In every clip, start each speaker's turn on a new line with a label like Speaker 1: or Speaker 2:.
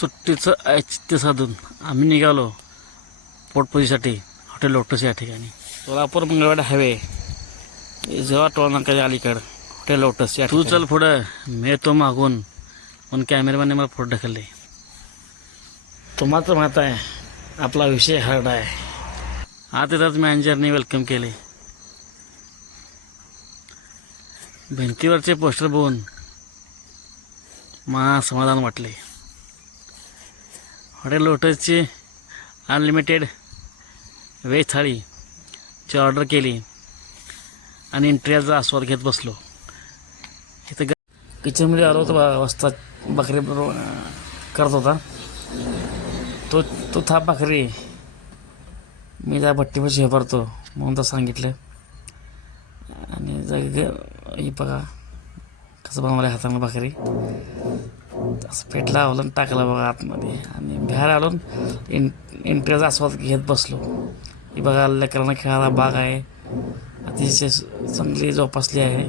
Speaker 1: सुट्टीचं औचित्य साधून आम्ही निघालो पोटपुजीसाठी हॉटेल लोटस या ठिकाणी. सोलापूर मंगळवाडा हायवे. जेव्हा टोल नाकाच्या अलीकडं हॉटेल लोटस या तू चल पुढं. मी तो मागून. पण कॅमेरामॅनने मला पुढं ढकलले. तुम्हाला माहीत आहे. आपला विषय हार्ड आहे. आत येतात मॅनेजरने वेलकम केले. भिंतीवरचे पोस्टर बघून मा समाधान वाटले. हॉटेल लोटसची अनलिमिटेड व्हेज थाळीची ऑर्डर केली. आणि इंटरव्ह्यूचा आस्वाद घेत बसलो. इथं ग किचनमध्ये आलो होतो बा- वाजता भाकरी बरोबर करत होता. तो तो थाप भाकरी. मी त्या भट्टीवर भरतो म्हणून तर सांगितलं. आणि जाग ही बघा कसं बनवलं हातानं भाकरी. असं पेट लावलं टाकलं बघा आतमध्ये. आणि बाहेर आलो इन इंटरेस्ट आस्वाद घेत बसलो. ही बघा लेकरांना खेळायला बाग आहे. अतिशय चांगली जोपासली आहे.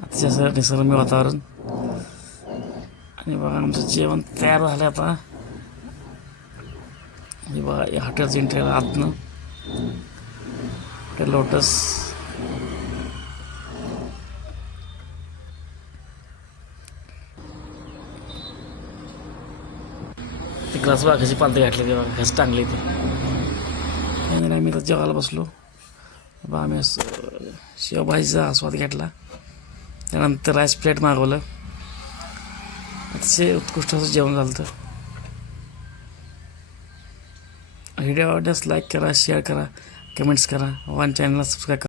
Speaker 1: अतिशय असं निसर्ग वातावरण. आणि बघा आमचं जेवण तयार झालं आता. हे बघा या हॉटेलचं इंटरेस्ट आतनं. हॉटेल लोटस ग्लास बघा कशी पालते घातले ते बघा टांगले ते. काही नाही आम्ही तर जेवायला बसलो. बा आम्ही असं शेवभाजीचा आस्वाद घेतला. त्यानंतर राईस प्लेट मागवलं. अतिशय उत्कृष्ट असं जेवण झालं तर व्हिडिओ आवडल्यास लाईक करा शेअर करा कमेंट्स करा. वन चॅनलला सबस्क्राईब करा.